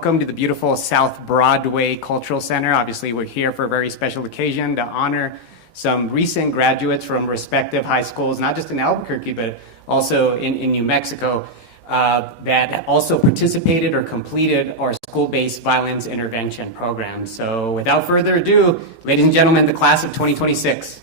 welcome to the beautiful South Broadway Cultural Center. Obviously, we're here for a very special occasion to honor some recent graduates from respective high schools, not just in Albuquerque, but also in New Mexico, that also participated or completed our school-based violence intervention program. So without further ado, ladies and gentlemen, the class of 2026.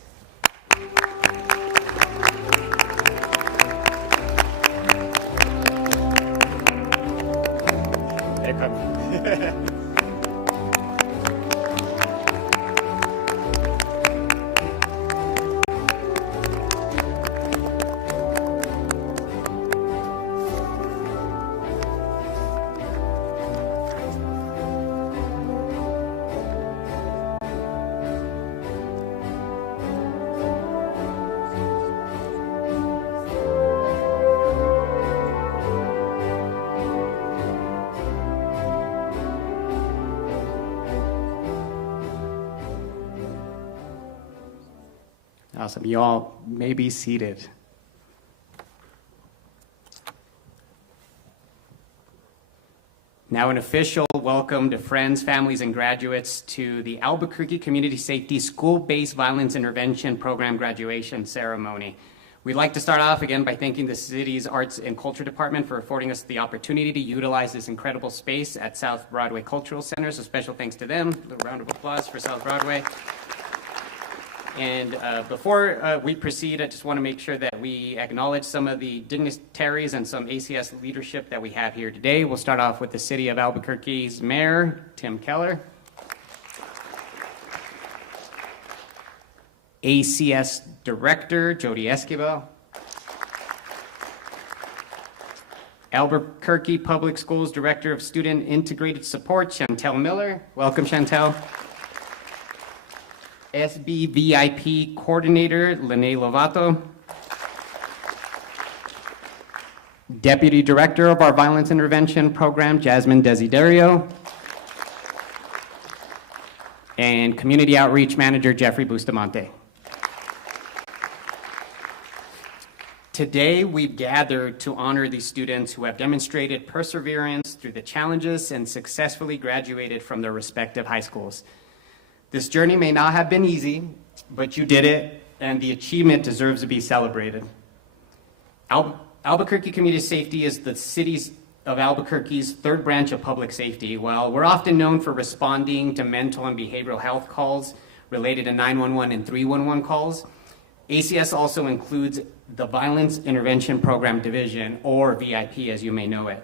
Awesome. You all may be seated. Now an official welcome to friends, families, and graduates to the Albuquerque Community Safety School-Based Violence Intervention Program graduation ceremony. We'd like to start off again by thanking the city's Arts and Culture Department for affording us the opportunity to utilize this incredible space at South Broadway Cultural Center. So special thanks to them. A round of applause for South Broadway. And before we proceed, I just want to make sure that we acknowledge some of the dignitaries and some ACS leadership that we have here today. We'll start off with the City of Albuquerque's Mayor, Tim Keller. ACS Director, Jody Esquivel. Albuquerque Public Schools Director of Student Integrated Support, Chantel Miller. Welcome, Chantel. SBVIP Coordinator, Lene Lovato. Deputy Director of our Violence Intervention Program, Jasmine Desiderio. And Community Outreach Manager, Jeffrey Bustamante. Today, we've gathered to honor these students who have demonstrated perseverance through the challenges and successfully graduated from their respective high schools. This journey may not have been easy, but you did it, and the achievement deserves to be celebrated. Albuquerque Community Safety is the city of Albuquerque's third branch of public safety. While we're often known for responding to mental and behavioral health calls related to 911 and 311 calls, ACS also includes the Violence Intervention Program Division, or VIP as you may know it.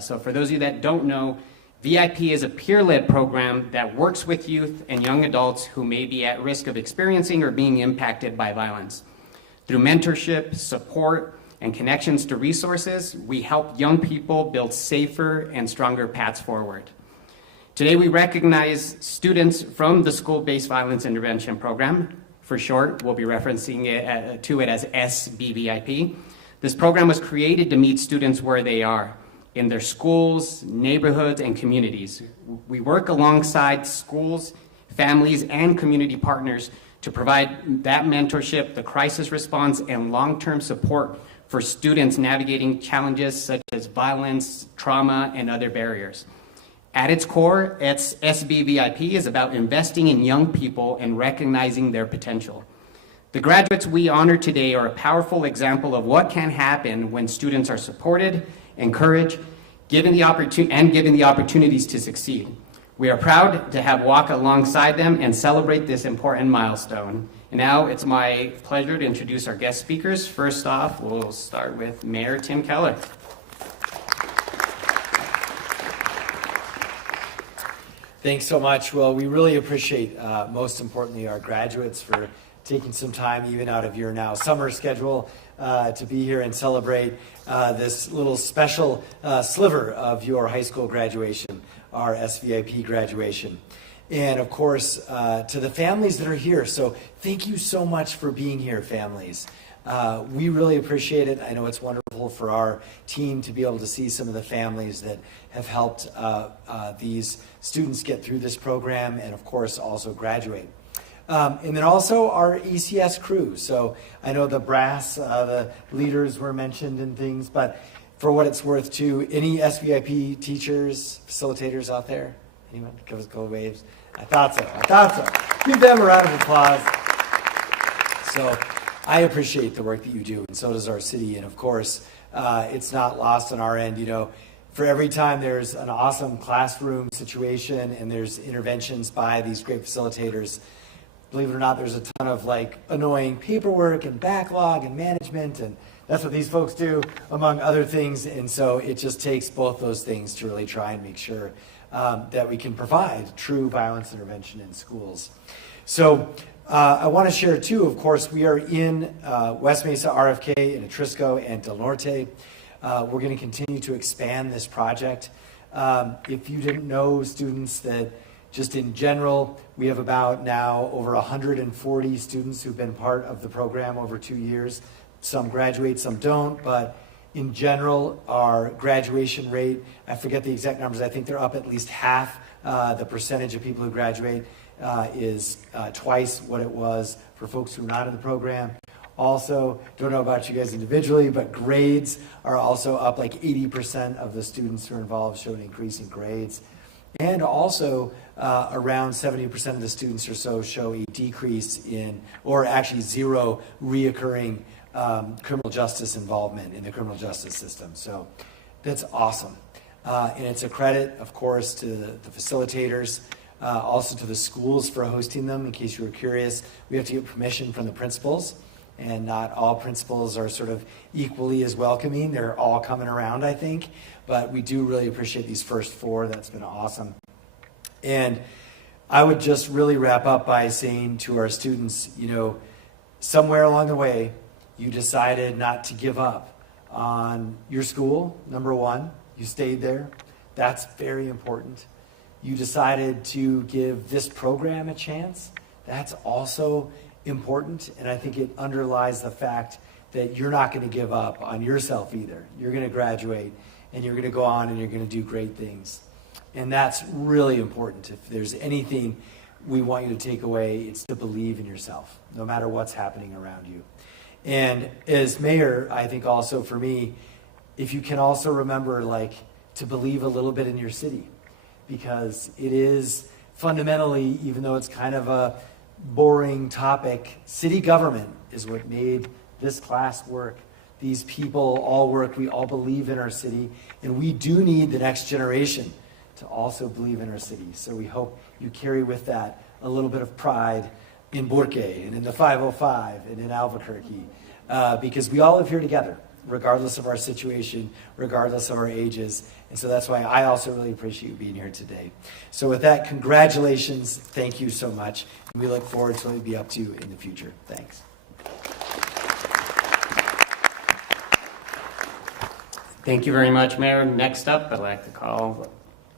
So for those of you that don't know, VIP is a peer-led program that works with youth and young adults who may be at risk of experiencing or being impacted by violence. Through mentorship, support, and connections to resources, we help young people build safer and stronger paths forward. Today, we recognize students from the School-Based Violence Intervention Program. For short, we'll be referencing it to it as SBVIP. This program was created to meet students where they are, in their schools, neighborhoods, and communities. We work alongside schools, families, and community partners to provide that mentorship, the crisis response, and long-term support for students navigating challenges such as violence, trauma, and other barriers. At its core, SBVIP is about investing in young people and recognizing their potential. The graduates we honor today are a powerful example of what can happen when students are supported, encouraged, given the opportunities to succeed. We are proud to have walked alongside them and celebrate this important milestone. And now it's my pleasure to introduce our guest speakers. First off, we'll start with Mayor Tim Keller. Thanks so much. Well, we really appreciate, most importantly, our graduates for taking some time, even out of your now summer schedule, to be here and celebrate this little special sliver of your high school graduation, our SVIP graduation. And of course, to the families that are here. So thank you so much for being here, families. We really appreciate it. I know it's wonderful for our team to be able to see some of the families that have helped these students get through this program and of course also graduate. And then also our ECS crew. So I know the brass, the leaders were mentioned and things, but for what it's worth too, any SBVIP teachers, facilitators out there? Anyone? Give us cold waves. I thought so. Give them a round of applause. So I appreciate the work that you do, and so does our city. And of course, it's not lost on our end. You know, for every time there's an awesome classroom situation and there's interventions by these great facilitators, believe it or not, there's a ton of like annoying paperwork and backlog and management, and that's what these folks do, among other things. And so it just takes both those things to really try and make sure that we can provide true violence intervention in schools. So I want to share too, of course, we are in West Mesa, RFK, in Atrisco, and Del Norte. We're going to continue to expand this project. If you didn't know, students, that just in general, we have about now over 140 students who've been part of the program over 2 years. Some graduate, some don't, but in general, our graduation rate, I forget the exact numbers, I think they're up at least half the percentage of people who graduate is twice what it was for folks who are not in the program. Also, don't know about you guys individually, but grades are also up. Like 80% of the students who are involved showed an increase in grades. And also, around 70% of the students or so show a decrease in, or actually zero reoccurring criminal justice involvement in the criminal justice system. So that's awesome. And it's a credit, of course, to the facilitators, also to the schools for hosting them. In case you were curious, we have to get permission from the principals, and not all principals are sort of equally as welcoming. They're all coming around, I think, but we do really appreciate these first 4. That's been awesome. And I would just really wrap up by saying to our students, you know, somewhere along the way, you decided not to give up on your school, number 1. You stayed there. That's very important. You decided to give this program a chance. That's also important, and I think it underlies the fact that you're not going to give up on yourself either. You're going to graduate, and you're going to go on, and you're going to do great things. And that's really important. If there's anything we want you to take away, it's to believe in yourself, no matter what's happening around you. And as mayor, I think also for me, if you can also remember, like, to believe a little bit in your city, because it is fundamentally, even though it's kind of a boring topic, city government is what made this class work. These people all work. We all believe in our city, and we do need the next generation to also believe in our city. So we hope you carry with that a little bit of pride in Burke and in the 505 and in Albuquerque, because we all live here together, regardless of our situation, regardless of our ages. And so that's why I also really appreciate you being here today. So with that, congratulations. Thank you so much. And we look forward to what we'll be up to in the future. Thanks. Thank you very much, Mayor. Next up, I'd like to call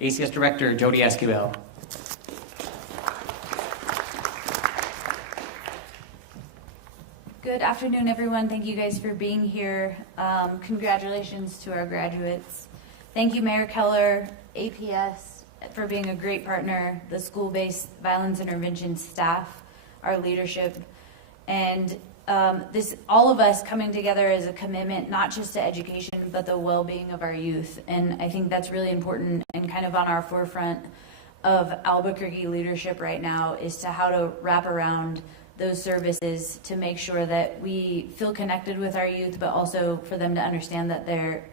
ACS Director Jody Esquivel. Good afternoon, everyone. Thank you guys for being here. Congratulations to our graduates. Thank you, Mayor Keller, APS, for being a great partner, the school-based violence intervention staff, our leadership, and all of us coming together as a commitment, not just to education, but the well-being of our youth. And I think that's really important and kind of on our forefront of Albuquerque leadership right now, is to how to wrap around those services to make sure that we feel connected with our youth, but also for them to understand that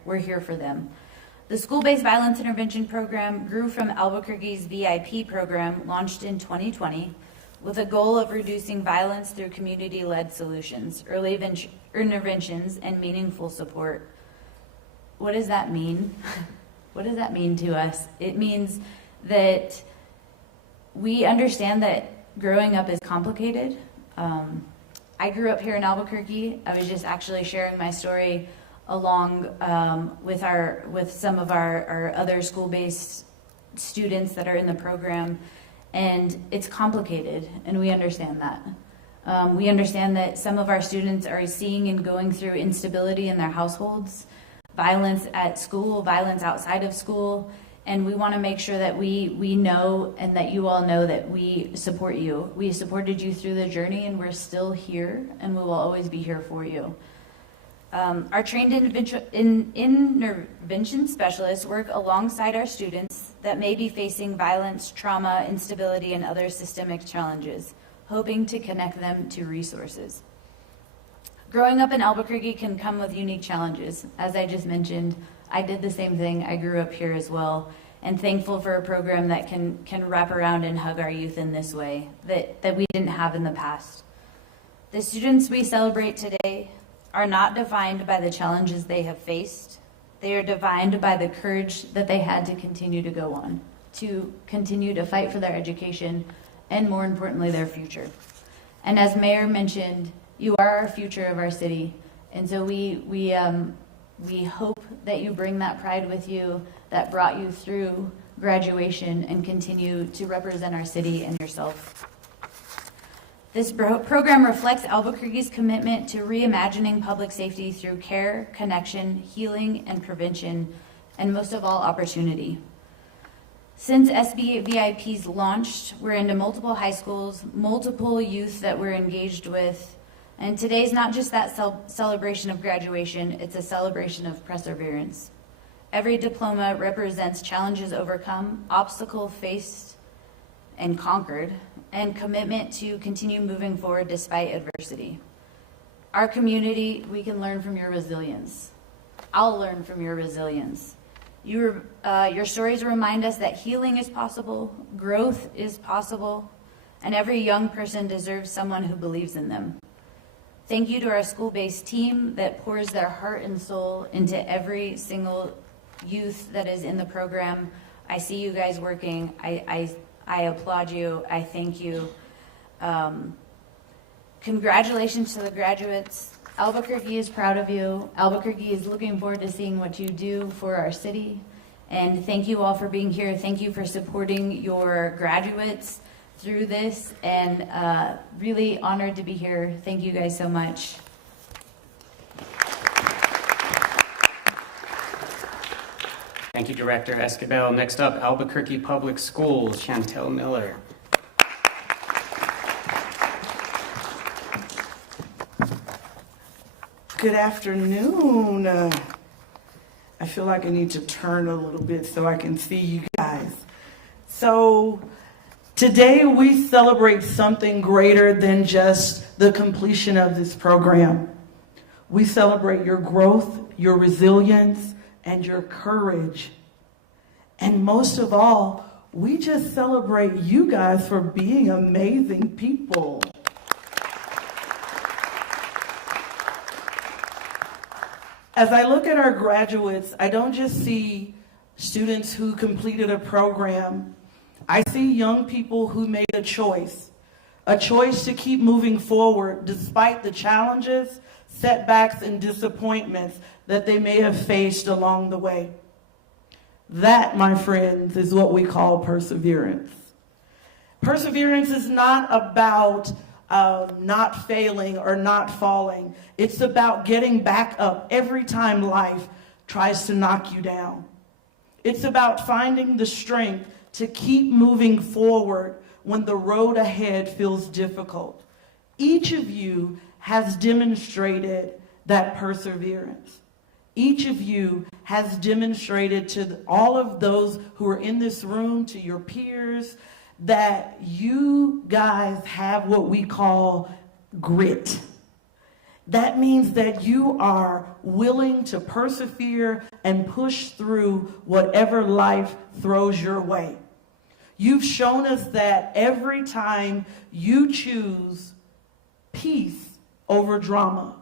we're here for them. The school-based violence intervention program grew from Albuquerque's VIP program, launched in 2020, with a goal of reducing violence through community-led solutions, early interventions, and meaningful support. What does that mean? What does that mean to us? It means that we understand that growing up is complicated. I grew up here in Albuquerque. I was just actually sharing my story along with some of our other school-based students that are in the program, and it's complicated, and we understand that. We understand that some of our students are seeing and going through instability in their households, violence at school, violence outside of school, and we want to make sure that we know, and that you all know, that we support you. We supported you through the journey, and we're still here, and we will always be here for you. Our trained intervention specialists work alongside our students that may be facing violence, trauma, instability, and other systemic challenges, hoping to connect them to resources. Growing up in Albuquerque can come with unique challenges. As I just mentioned, I did the same thing. I grew up here as well, and thankful for a program that can wrap around and hug our youth in this way that we didn't have in the past. The students we celebrate today are not defined by the challenges they have faced. They are defined by the courage that they had to continue to go on, to continue to fight for their education, and more importantly, their future. And as Mayor mentioned, you are our future of our city. And so we hope that you bring that pride with you that brought you through graduation and continue to represent our city and yourself. This program reflects Albuquerque's commitment to reimagining public safety through care, connection, healing, and prevention, and most of all, opportunity. Since SBVIP's launched, we're into multiple high schools, multiple youth that we're engaged with, and today's not just that celebration of graduation, it's a celebration of perseverance. Every diploma represents challenges overcome, obstacles faced and conquered, and commitment to continue moving forward despite adversity. Our community, we can learn from your resilience. I'll learn from your resilience. Your stories remind us that healing is possible, growth is possible, and every young person deserves someone who believes in them. Thank you to our school-based team that pours their heart and soul into every single youth that is in the program. I see you guys working. I applaud you. I thank you. Congratulations to the graduates. Albuquerque is proud of you. Albuquerque is looking forward to seeing what you do for our city. And thank you all for being here. Thank you for supporting your graduates through this, and really honored to be here. Thank you guys so much. Thank you, Director Escobar. Next up, Albuquerque Public Schools, Chantel Miller. Good afternoon. I feel like I need to turn a little bit so I can see you guys. So today we celebrate something greater than just the completion of this program. We celebrate your growth, your resilience, and your courage. And most of all, we just celebrate you guys for being amazing people. As I look at our graduates, I don't just see students who completed a program. I see young people who made a choice to keep moving forward despite the challenges, setbacks, and disappointments that they may have faced along the way. That, my friends, is what we call perseverance. Perseverance is not about not failing or not falling. It's about getting back up every time life tries to knock you down. It's about finding the strength to keep moving forward when the road ahead feels difficult. Each of you has demonstrated that perseverance. Each of you has demonstrated to all of those who are in this room, to your peers, that you guys have what we call grit. That means that you are willing to persevere and push through whatever life throws your way. You've shown us that every time you choose peace over drama.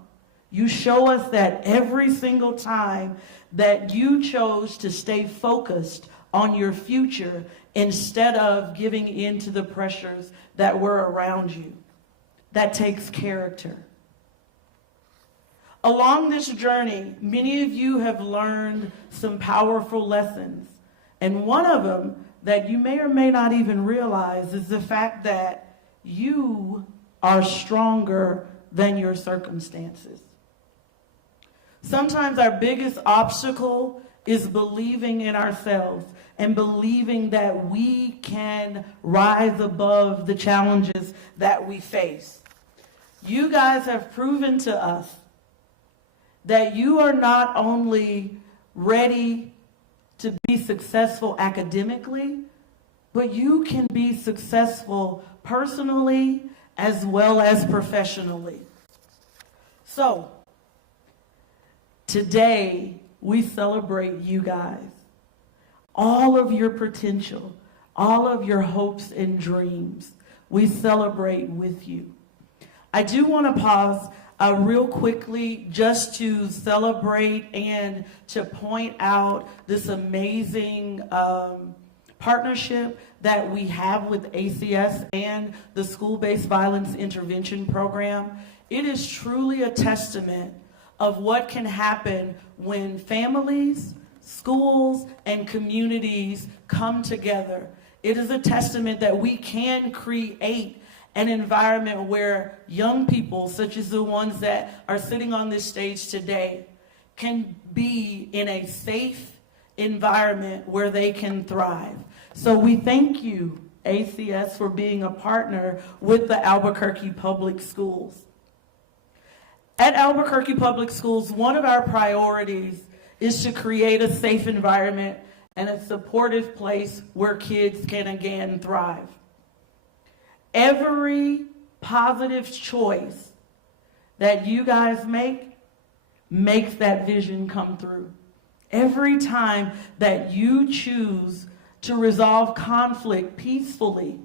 You show us that every single time that you chose to stay focused on your future instead of giving in to the pressures that were around you. That takes character. Along this journey, many of you have learned some powerful lessons. And one of them that you may or may not even realize is the fact that you are stronger than your circumstances. Sometimes our biggest obstacle is believing in ourselves and believing that we can rise above the challenges that we face. You guys have proven to us that you are not only ready to be successful academically, but you can be successful personally as well as professionally. So, today we celebrate you guys, all of your potential, all of your hopes and dreams. We celebrate with you. I do want to pause real quickly just to celebrate and to point out this amazing partnership that we have with ACS and the School-Based Violence Intervention Program. It is truly a testament of what can happen when families, schools, and communities come together. It is a testament that we can create an environment where young people, such as the ones that are sitting on this stage today, can be in a safe environment where they can thrive. So we thank you, ACS, for being a partner with the Albuquerque Public Schools. At Albuquerque Public Schools, one of our priorities is to create a safe environment and a supportive place where kids can again thrive. Every positive choice that you guys make makes that vision come through. Every time that you choose to resolve conflict peacefully,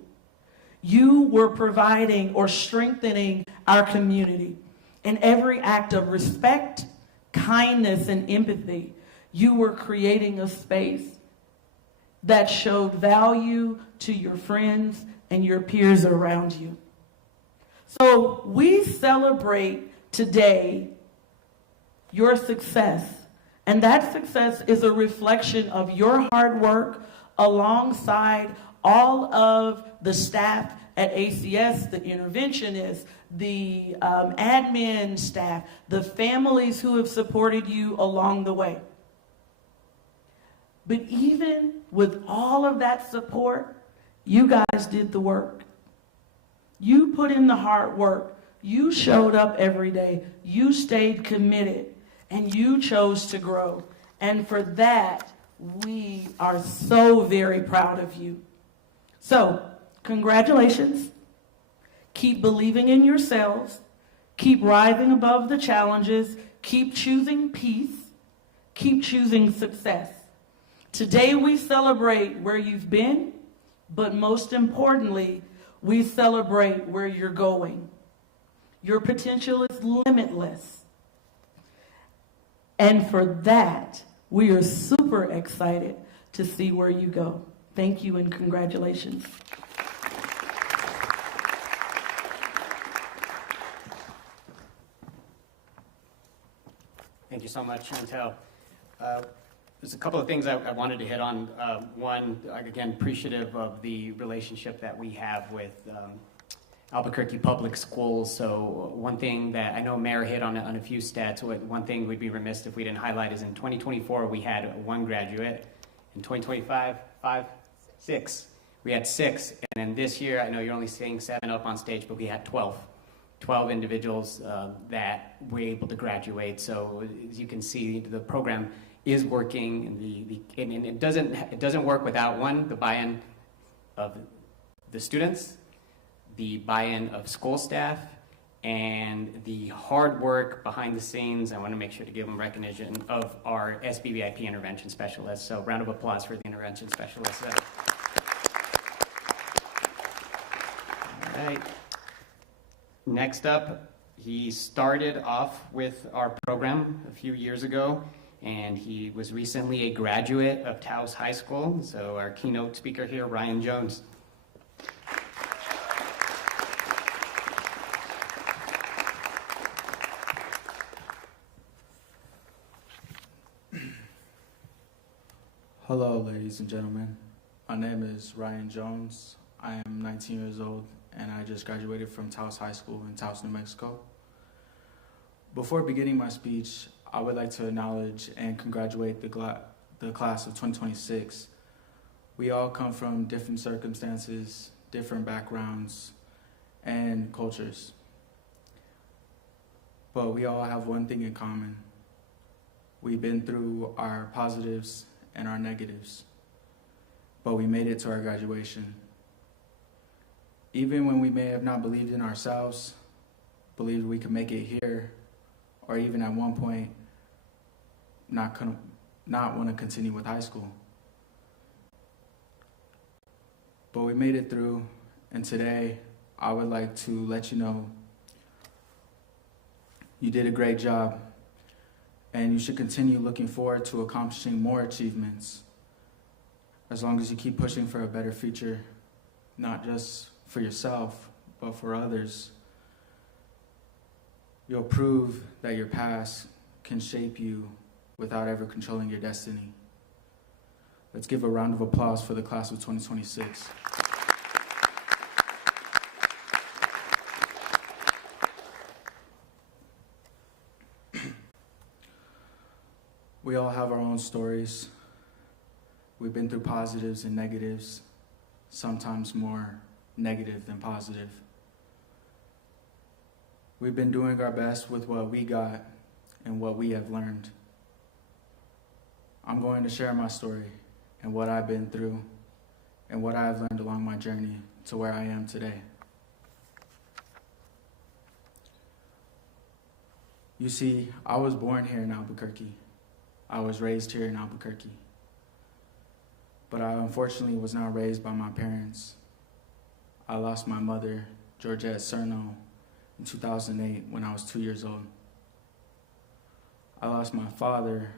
you were providing or strengthening our community. In every act of respect, kindness, and empathy, you were creating a space that showed value to your friends and your peers around you. So we celebrate today your success, and that success is a reflection of your hard work alongside all of the staff at ACS, the interventionists, the admin staff, the families who have supported you along the way. But even with all of that support, you guys did the work. You put in the hard work. You showed up every day. You stayed committed, and you chose to grow. And for that, we are so very proud of you. So, congratulations. Keep believing in yourselves. Keep rising above the challenges. Keep choosing peace. Keep choosing success. Today we celebrate where you've been, but most importantly, we celebrate where you're going. Your potential is limitless. And for that, we are super excited to see where you go. Thank you and congratulations. Thank you so much, Chantel. There's a couple of things I wanted to hit on. One, again, appreciative of the relationship that we have with Albuquerque Public Schools. So one thing that I know Mayor hit on a few stats. One thing we'd be remiss if we didn't highlight is in 2024 we had 1 graduate. In 2025, 6. We had 6, and then this year I know you're only seeing 7 up on stage, but we had 12 individuals that were able to graduate. So as you can see, the program is working, and it doesn't work without the buy-in of the students, the buy-in of school staff, and the hard work behind the scenes. I want to make sure to give them recognition of our SBVIP intervention specialists. So round of applause for the intervention specialists. All right. Next up, he started off with our program a few years ago, and he was recently a graduate of Taos High School. So our keynote speaker here, Ryan Jones. Hello, ladies and gentlemen. My name is Ryan Jones. I am 19 years old, and I just graduated from Taos High School in Taos, New Mexico. Before beginning my speech, I would like to acknowledge and congratulate the class of 2026. We all come from different circumstances, different backgrounds, and cultures. But we all have one thing in common, We've been through our positives and our negatives, but we made it to our graduation. Even when we may have not believed in ourselves, believed we could make it here, or even at one point not want to continue with high school. But we made it through, and today I would like to let you know you did a great job, and you should continue looking forward to accomplishing more achievements as long as you keep pushing for a better future, not just for yourself, but for others. You'll prove that your past can shape you without ever controlling your destiny. Let's give a round of applause for the class of 2026. We all have our own stories. We've been through positives and negatives, sometimes more negative than positive. We've been doing our best with what we got and what we have learned. I'm going to share my story and what I've been through and what I've learned along my journey to where I am today. You see, I was born here in Albuquerque. I was raised here in Albuquerque. But I unfortunately was not raised by my parents. I lost my mother, Georgette Cerno, in 2008 when I was 2 years old. I lost my father,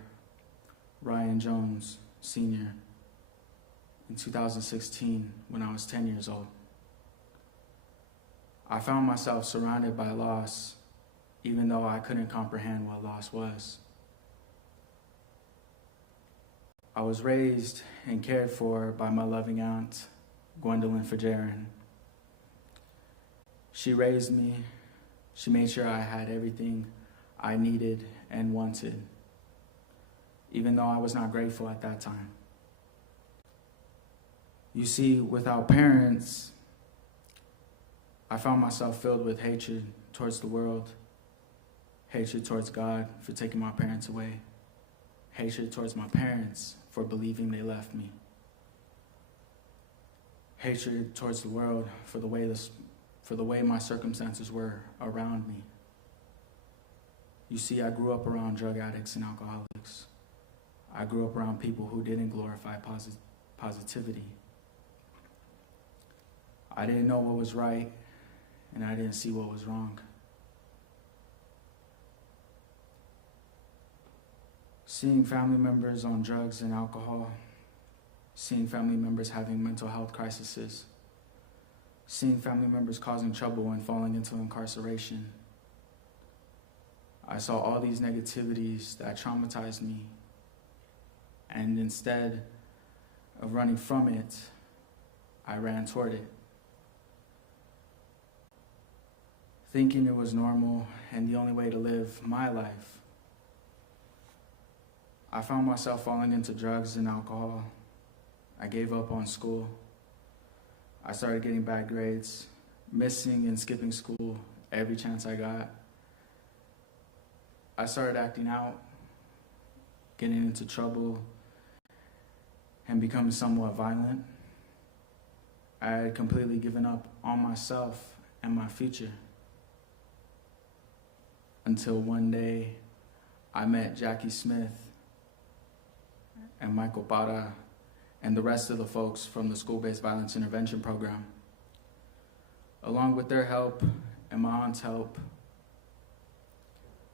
Ryan Jones, Sr., in 2016 when I was 10 years old. I found myself surrounded by loss, even though I couldn't comprehend what loss was. I was raised and cared for by my loving aunt, Gwendolyn Fajarin. She raised me. She made sure I had everything I needed and wanted, even though I was not grateful at that time. You see, without parents, I found myself filled with hatred towards the world, hatred towards God for taking my parents away, hatred towards my parents for believing they left me, hatred towards the world for the way my circumstances were around me. You see, I grew up around drug addicts and alcoholics. I grew up around people who didn't glorify positivity. I didn't know what was right, and I didn't see what was wrong. Seeing family members on drugs and alcohol, seeing family members having mental health crises, seeing family members causing trouble and falling into incarceration. I saw all these negativities that traumatized me, and instead of running from it, I ran toward it, thinking it was normal and the only way to live my life. I found myself falling into drugs and alcohol. I gave up on school. I started getting bad grades, missing and skipping school every chance I got. I started acting out, getting into trouble, and becoming somewhat violent. I had completely given up on myself and my future. Until one day, I met Jackie Smith and Michael Parra and the rest of the folks from the School-Based Violence Intervention Program. Along with their help and my aunt's help,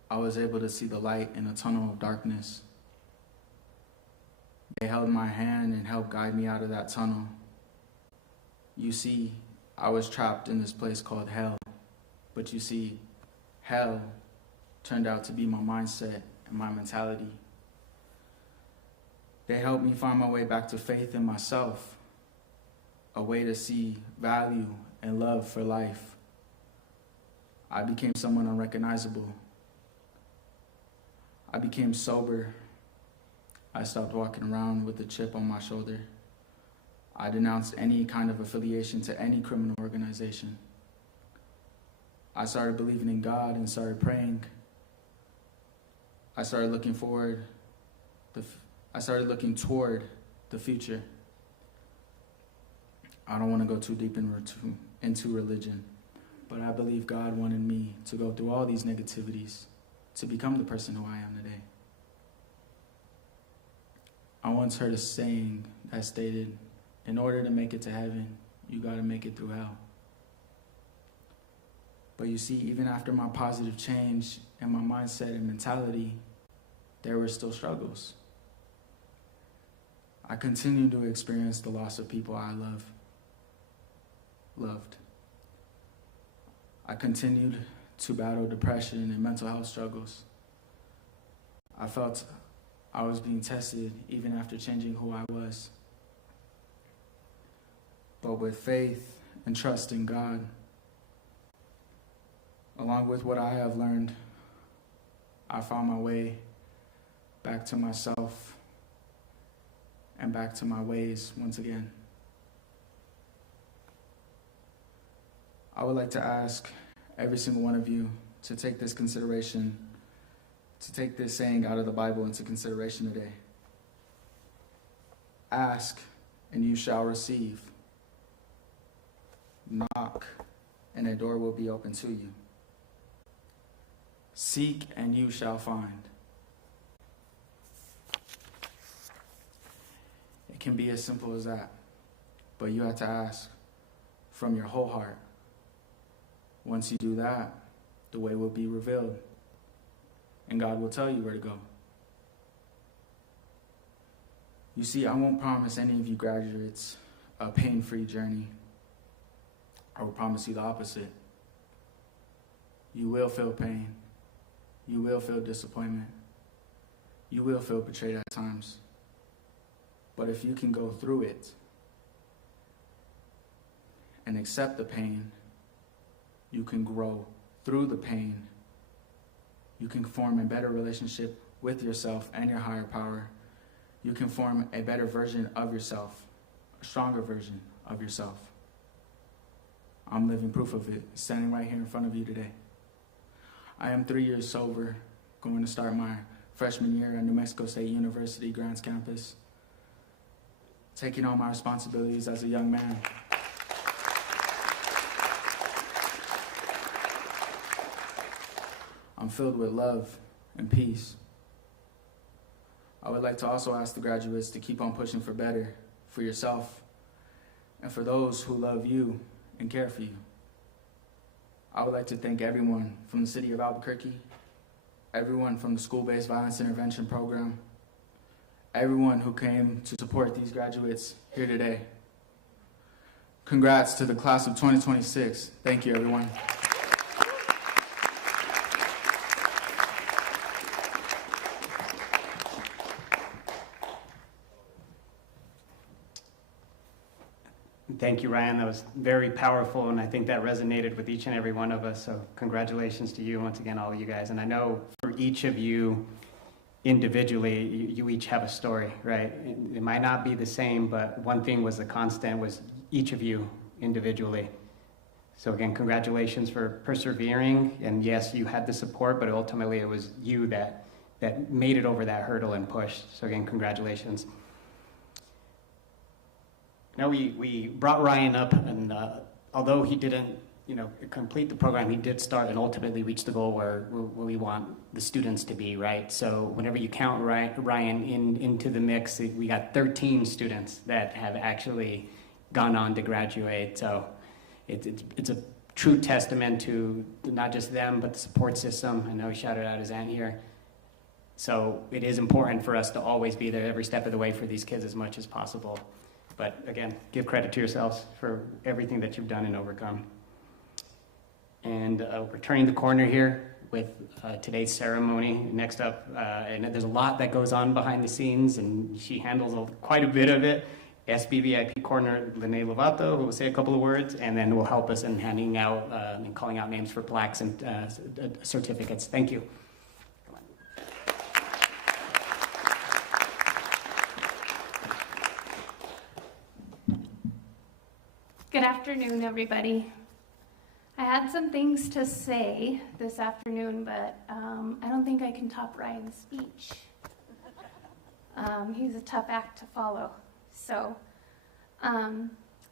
I was able to see the light in a tunnel of darkness. They held my hand and helped guide me out of that tunnel. You see, I was trapped in this place called hell, but you see, hell turned out to be my mindset and my mentality. They helped me find my way back to faith in myself, a way to see value and love for life. I became someone unrecognizable. I became sober. I stopped walking around with a chip on my shoulder. I denounced any kind of affiliation to any criminal organization. I started believing in God and started praying. I started looking forward I started looking toward the future. I don't want to go too deep into religion, but I believe God wanted me to go through all these negativities to become the person who I am today. I once heard a saying that stated, in order to make it to heaven, you got to make it through hell. But you see, even after my positive change and my mindset and mentality, there were still struggles. I continued to experience the loss of people I loved. I continued to battle depression and mental health struggles. I felt I was being tested even after changing who I was. But with faith and trust in God, along with what I have learned, I found my way back to myself and back to my ways once again. I would like to ask every single one of you to take this saying out of the Bible into consideration today. Ask, and you shall receive. Knock, and a door will be open to you. Seek, and you shall find. It can be as simple as that, but you have to ask from your whole heart. Once you do that, the way will be revealed, and God will tell you where to go. You see, I won't promise any of you graduates a pain-free journey. I will promise you the opposite. You will feel pain. You will feel disappointment. You will feel betrayed at times. But if you can go through it and accept the pain, you can grow through the pain. You can form a better relationship with yourself and your higher power. You can form a better version of yourself, a stronger version of yourself. I'm living proof of it, standing right here in front of you today. I am 3 years sober, going to start my freshman year at New Mexico State University Grants campus, taking on my responsibilities as a young man. I'm filled with love and peace. I would like to also ask the graduates to keep on pushing for better, for yourself, and for those who love you and care for you. I would like to thank everyone from the city of Albuquerque, everyone from the school-based violence intervention program, everyone who came to support these graduates here today. Congrats to the class of 2026. Thank you, everyone. Thank you, Ryan. That was very powerful, and I think that resonated with each and every one of us. So congratulations to you once again, all of you guys. And I know for each of you individually, you each have a story, right? It might not be the same, but one thing was the constant was each of you individually. So again, congratulations for persevering. And yes, you had the support, but ultimately it was you that made it over that hurdle and pushed. So again, congratulations. Now we brought Ryan up, and although he didn't, complete the program, he did start and ultimately reach the goal where we want the students to be, right? So whenever you count Ryan into the mix, we got 13 students that have actually gone on to graduate. So it's a true testament to not just them, but the support system. I know he shouted out his aunt here. So it is important for us to always be there every step of the way for these kids as much as possible. But again, give credit to yourselves for everything that you've done and overcome. And we're turning the corner here with today's ceremony. Next up, and there's a lot that goes on behind the scenes, and she handles quite a bit of it. SBVIP corner, Lene Lovato, who will say a couple of words, and then will help us in handing out and calling out names for plaques and certificates. Thank you. Good afternoon, everybody. I had some things to say this afternoon, but I don't think I can top Ryan's speech. He's a tough act to follow. So,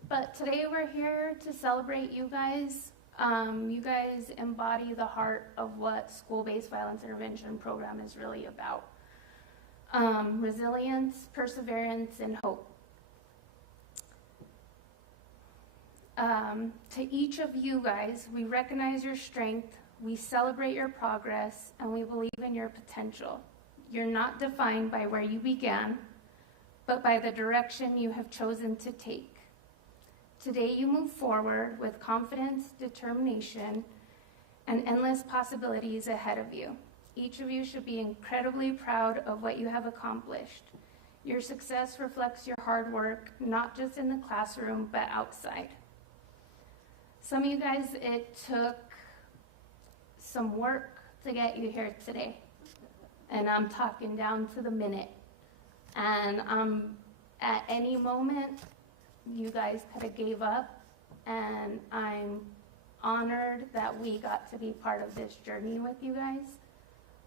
but today we're here to celebrate you guys. You guys embody the heart of what school-based violence intervention program is really about. Resilience, perseverance, and hope. To each of you guys, we recognize your strength, we celebrate your progress, and we believe in your potential. You're not defined by where you began, but by the direction you have chosen to take. Today you move forward with confidence, determination, and endless possibilities ahead of you. Each of you should be incredibly proud of what you have accomplished. Your success reflects your hard work, not just in the classroom, but outside. Some of you guys, it took some work to get you here today. And I'm talking down to the minute. And at any moment, you guys could have gave up. And I'm honored that we got to be part of this journey with you guys.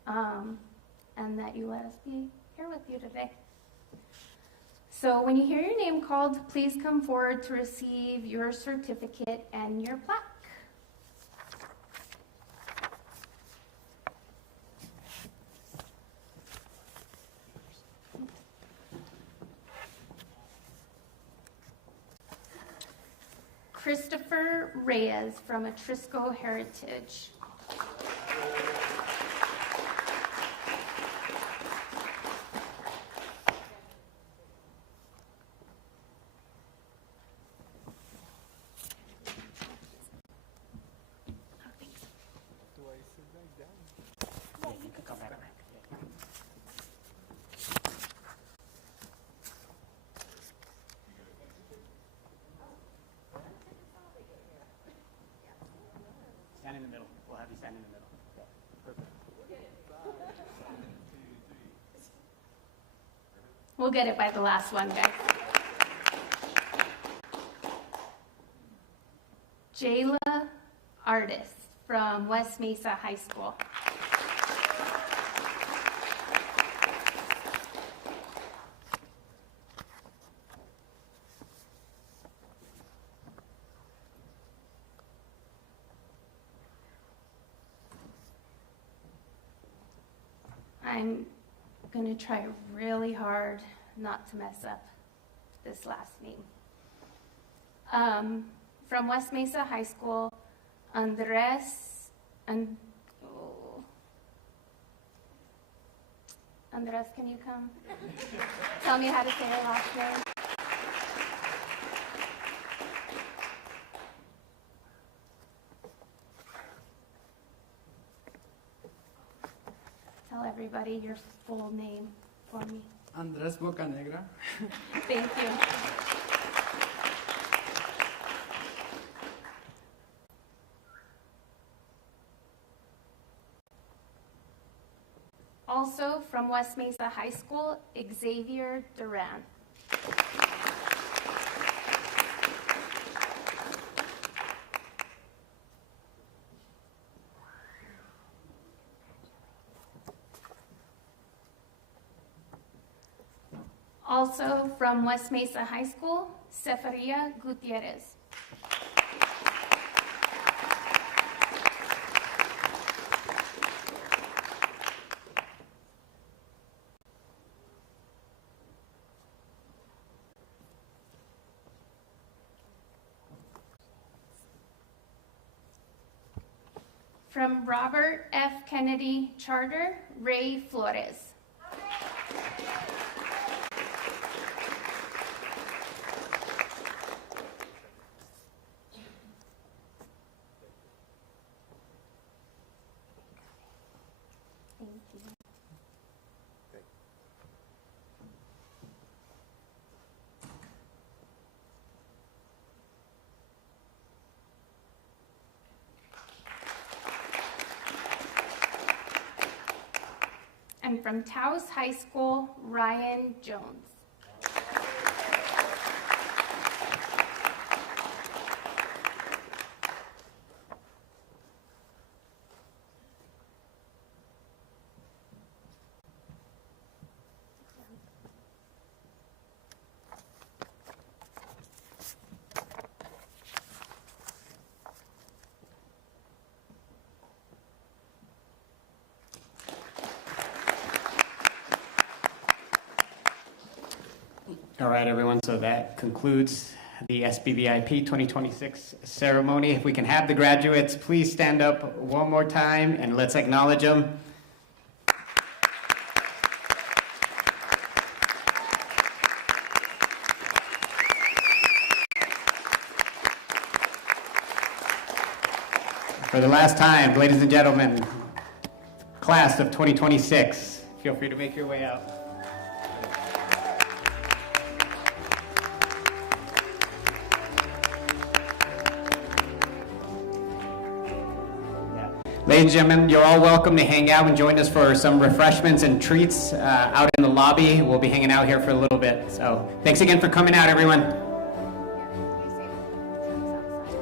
And that you let us be here with you today. So when you hear your name called, please come forward to receive your certificate and your plaque. Christopher Reyes from Atrisco Heritage. Stand in the middle. We'll have you stand in the middle. Perfect. We'll get it by the last one, guys. Jayla Artist from West Mesa High School. I'm going to try really hard not to mess up this last name. From West Mesa High School, Andres, can you come? Tell me how to say your last name. Tell everybody your full name for me. Andres Bocanegra. Thank you. Also from West Mesa High School, Xavier Duran. Also from West Mesa High School, Seferia Gutierrez. From Robert F. Kennedy Charter, Ray Flores. And from Taos High School, Ryan Jones. All right, everyone, so that concludes the SBVIP 2026 ceremony. If we can have the graduates please stand up one more time and let's acknowledge them. For the last time, ladies and gentlemen, class of 2026, feel free to make your way out. Ladies and gentlemen, you're all welcome to hang out and join us for some refreshments and treats out in the lobby. We'll be hanging out here for a little bit. So thanks again for coming out, everyone.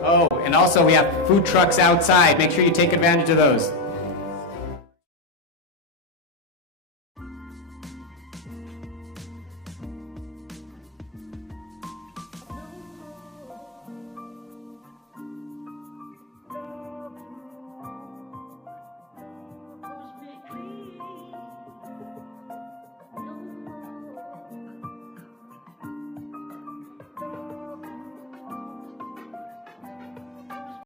Oh, and also we have food trucks outside. Make sure you take advantage of those.